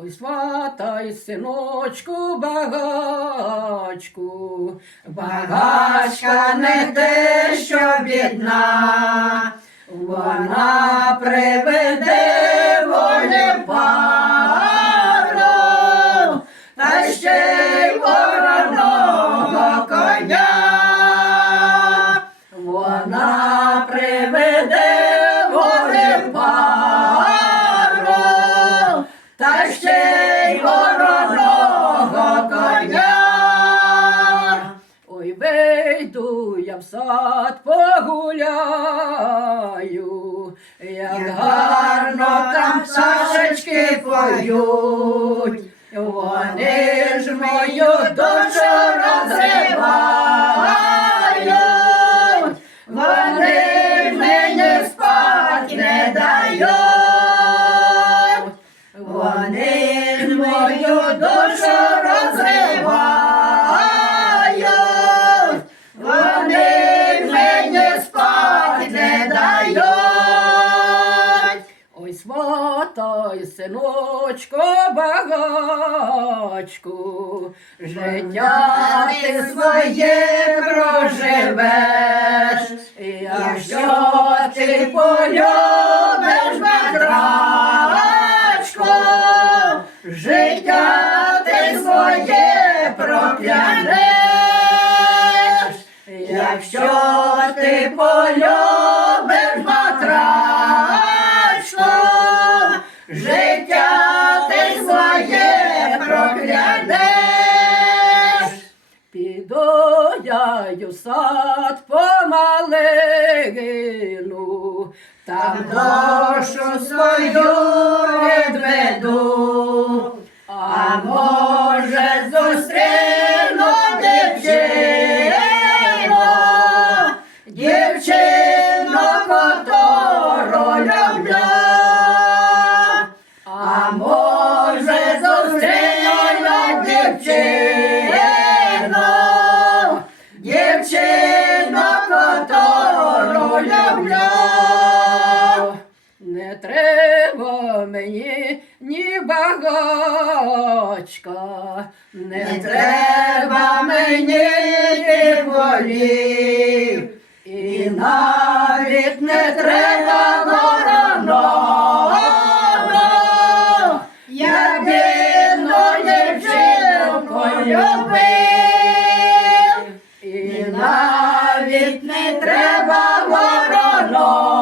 Ой, сватай, синочку, багачку, багачка не те, що бідна, вона приведе в сад погуляю, як гарно там пташечки поють, вони ж мою душу розривають, вони мені спать не дають, вони ж мою душу розривають, синочко, багачку, життя ти своє проживеш, якщо ти полюбиш батрачку, життя ти своє проклянеш, якщо ти полюбиш У сад помалину, там душу треба мені ні багачка, не треба мені ні волів, і навіть не треба вороного, я бідну дівчинку любив, і навіть не треба вороного,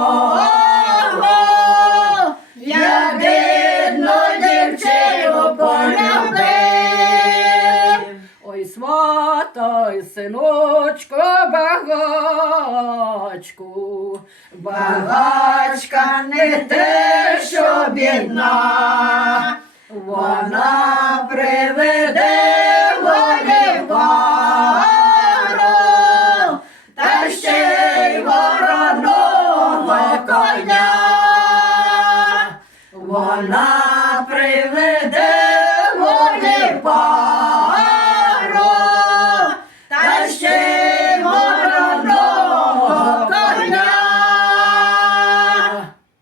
багачку, багачка не те, що бідна, вона приведе воєвару, та ще й вороного коня, вона приведе.